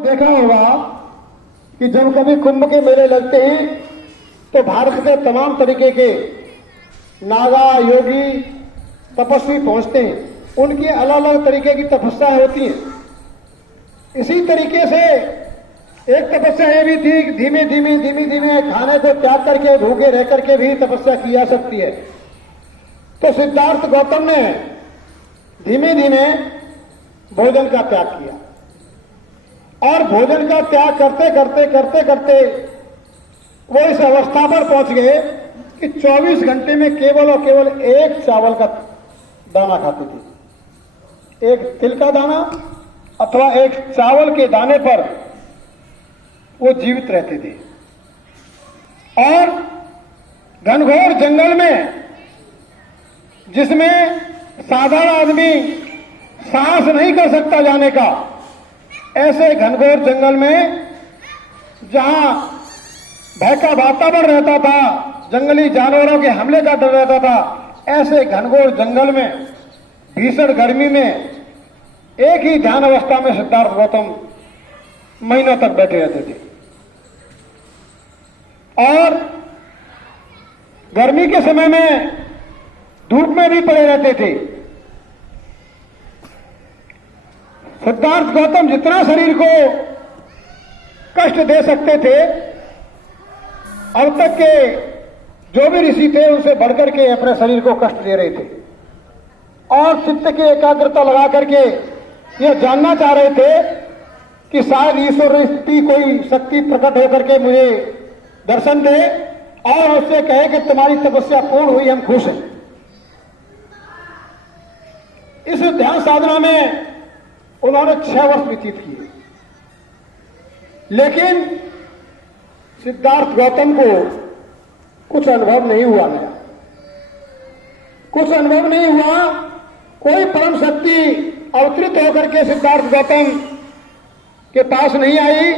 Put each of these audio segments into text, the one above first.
देखा होगा कि जब कभी कुंभ के मेले लगते हैं तो भारत के तमाम तरीके के नागा, योगी, तपस्वी पहुंचते हैं। उनकी अलग अलग तरीके की तपस्याएं होती हैं। इसी तरीके से एक तपस्या ये भी थी कि धीमे धीमे खाने को त्याग करके, भूखे रह करके भी तपस्या की जा सकती है। तो सिद्धार्थ गौतम ने धीमे धीमे भोजन का त्याग किया और भोजन का त्याग करते करते वो इस अवस्था पर पहुंच गए कि 24 घंटे में केवल और केवल एक चावल का दाना खाते थे। एक तिल का दाना अथवा एक चावल के दाने पर वो जीवित रहते थे। और घनघोर जंगल में, जिसमें साधारण आदमी साहस नहीं कर सकता जाने का, ऐसे घनघोर जंगल में जहां भय का वातावरण रहता था, जंगली जानवरों के हमले का डर रहता था, ऐसे घनघोर जंगल में भीषण गर्मी में एक ही ध्यान अवस्था में सिद्धार्थ गौतम महीनों तक बैठे रहते थे। और गर्मी के समय में धूप में भी पड़े रहते थे। सिद्धार्थ गौतम जितना शरीर को कष्ट दे सकते थे, अब तक के जो भी ऋषि थे उनसे बढ़कर के अपने शरीर को कष्ट दे रहे थे। और चित्त की एकाग्रता लगा करके यह जानना चाह रहे थे कि शायद ईश्वर की कोई शक्ति प्रकट होकर के मुझे दर्शन दे और उससे कहे कि तुम्हारी तपस्या पूर्ण हुई, हम खुश हैं। इस ध्यान साधना में उन्होंने 6 वर्ष व्यतीत किए, लेकिन सिद्धार्थ गौतम को कुछ अनुभव नहीं हुआ। मेरा कुछ अनुभव नहीं हुआ। कोई परम शक्ति अवतरित होकर के सिद्धार्थ गौतम के पास नहीं आई।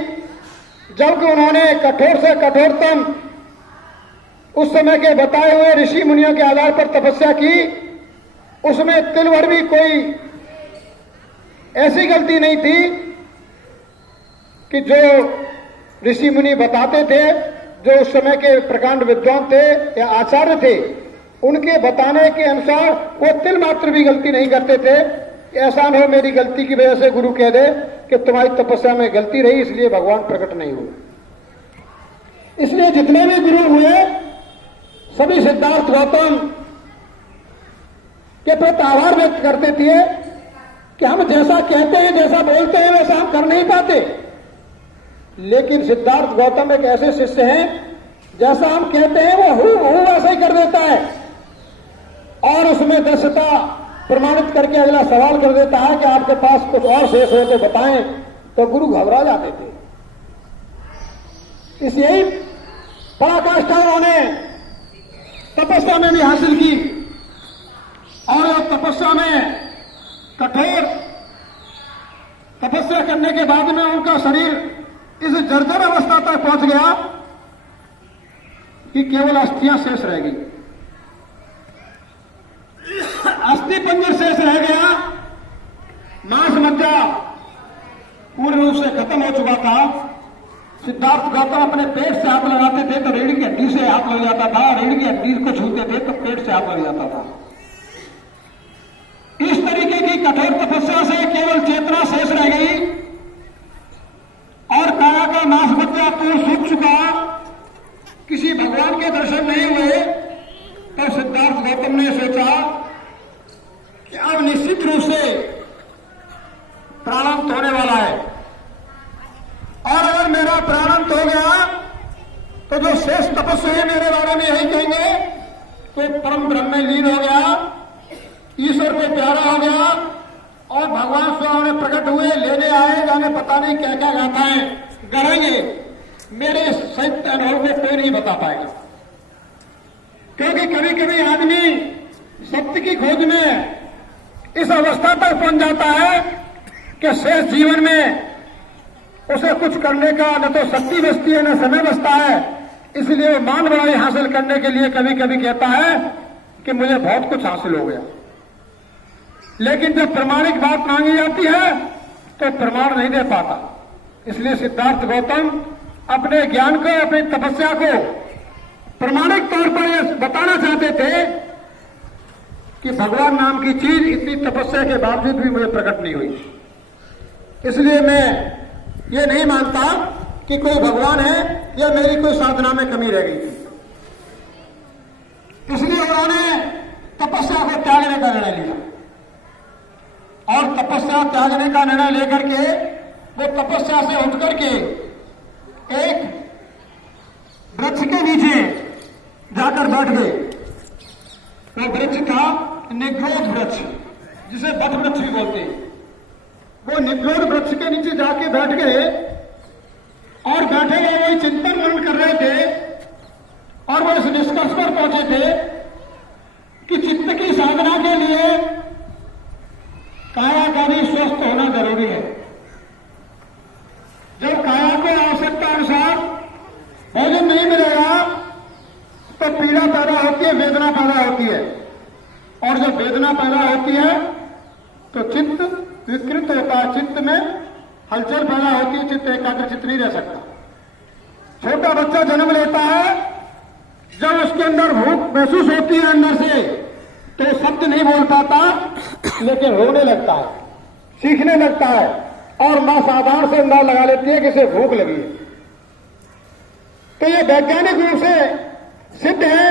जबकि उन्होंने कठोर से कठोरतम उस समय के बताए हुए ऋषि मुनियों के आधार पर तपस्या की, उसमें तिल भर भी कोई ऐसी गलती नहीं थी कि जो ऋषि मुनि बताते थे, जो उस समय के प्रकांड विद्वान थे या आचार्य थे, उनके बताने के अनुसार वो तिल मात्र भी गलती नहीं करते थे कि ऐसा न हो मेरी गलती की वजह से गुरु कह दे कि तुम्हारी तपस्या में गलती रही इसलिए भगवान प्रकट नहीं हुए। इसलिए जितने भी गुरु हुए सभी सिद्धार्थ गौतम के प्रति आभार व्यक्त करते थे कि हम जैसा कहते हैं, जैसा बोलते हैं, वैसा हम कर नहीं पाते। लेकिन सिद्धार्थ गौतम एक ऐसे शिष्य हैं, जैसा हम कहते हैं वो हूं वैसा ही कर देता है और उसमें दृश्यता प्रमाणित करके अगला सवाल कर देता है कि आपके पास कुछ और शेष हो तो बताएं। तो गुरु घबरा जाते थे। इस यही पराकाष्ठा उन्होंने तपस्या में भी हासिल की और तपस्या में कठोर तपस्या करने के बाद में उनका शरीर इस जर्जर अवस्था तक पहुंच गया कि केवल अस्थियां शेष रह गई। अस्थि पंजर शेष रह गया, मांस मज्जा पूर्ण रूप से खत्म हो चुका था। सिद्धार्थ गौतम अपने पेट से हाथ लगाते थे तो रीढ़ की हड्डी से हाथ लग जाता था, रीढ़ की हड्डी को छूते थे तो पेट से हाथ लग जाता था। इस तरीके की कठोर तपस्या से केवल चेतना शेष रह गई और काया का मांस मज्जा पूर्ण सूख चुका। किसी भगवान के दर्शन नहीं हुए। तो सिद्धार्थ गौतम ने सोचा कि अब निश्चित रूप से प्राणांत होने वाला है और अगर मेरा प्राणांत हो गया तो जो शेष तपस्वी मेरे बारे में यही कहेंगे तो परम ब्रह्म में लीन हो गया, ईश्वर को प्यारा हो गया और भगवान स्वयं प्रकट हुए, लेने आए, जाने पता नहीं क्या क्या गाता है गढ़ेंगे। मेरे सत्य अनुभव को कोई नहीं बता पाएगा, क्योंकि कभी कभी आदमी सत्य की खोज में इस अवस्था तक पहुंच जाता है कि शेष जीवन में उसे कुछ करने का न तो शक्ति बचती है न समय बचता है। इसलिए वो मान बढ़ाई हासिल करने के लिए कभी कभी कहता है कि मुझे बहुत कुछ हासिल हो गया। लेकिन जब प्रमाणिक बात मांगी जाती है तो प्रमाण नहीं दे पाता। इसलिए सिद्धार्थ गौतम अपने ज्ञान को, अपनी तपस्या को प्रमाणिक तौर पर यह बताना चाहते थे कि भगवान नाम की चीज इतनी तपस्या के बावजूद भी मुझे प्रकट नहीं हुई। इसलिए मैं ये नहीं मानता कि कोई भगवान है या मेरी कोई साधना में कमी रह गई थी। इसलिए उन्होंने तपस्या को त्यागने का निर्णय लिया और तपस्या त्यागने का निर्णय लेकर के वो तपस्या से उठ करके एक वृक्ष के नीचे जाकर बैठ गए। वो वृक्ष था निग्रोध वृक्ष, जिसे बट वृक्ष भी बोलते हैं। वो निग्रोध वृक्ष के नीचे जाके बैठ गए और बैठे हुए वही चिंतन मनन कर रहे थे और वो इस निष्कर्ष पर पहुंचे थे कि चित्त की साधना के लिए काया का भी स्वस्थ होना जरूरी है। जब काया को आवश्यकता अनुसार भोजन नहीं मिलेगा तो पीड़ा पैदा होती है, वेदना पैदा होती है, और जब वेदना पैदा होती है तो चित्त विकृत होता है, चित्त में हलचल पैदा होती है, चित्त एकाग्र चित्त नहीं रह सकता। छोटा बच्चा जन्म लेता है, जब उसके अंदर भूख महसूस होती है अंदर से तो शब्द नहीं बोल पाता, लेकिन रोने लगता है, सीखने लगता है और मां साधारण से अंदाज लगा लेती है कि इसे भूख लगी है। तो ये वैज्ञानिक रूप से सिद्ध है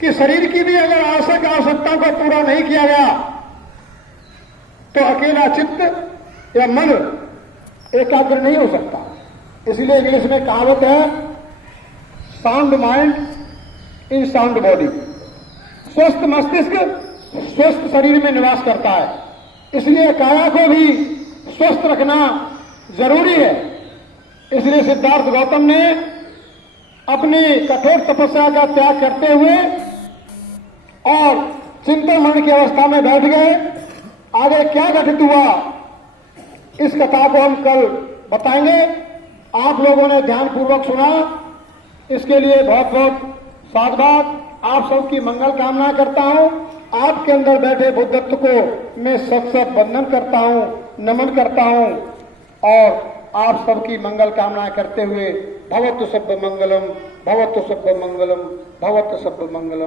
कि शरीर की भी अगर आवश्यकताओं को पूरा नहीं किया गया तो अकेला चित्त या मन एकाग्र नहीं हो सकता। इसलिए इंग्लिश में कहावत है, sound mind in sound body. स्वस्थ मस्तिष्क स्वस्थ शरीर में निवास करता है। इसलिए काया को भी स्वस्थ रखना जरूरी है। इसलिए सिद्धार्थ गौतम ने अपनी कठोर तपस्या का त्याग करते हुए और चिंतन मनन की अवस्था में बैठ गए। आगे क्या घटित हुआ इस कथा को हम कल बताएंगे। आप लोगों ने ध्यानपूर्वक सुना, इसके लिए बहुत बहुत साधुवाद। आप सबकी मंगल कामना करता हूं। आपके अंदर बैठे बुद्धत्व को मैं सत वंदन करता हूं, नमन करता हूं और आप सबकी मंगल कामना करते हुए भवतु सब मंगलम, भवतु सब मंगलम, भवतु सब मंगलम।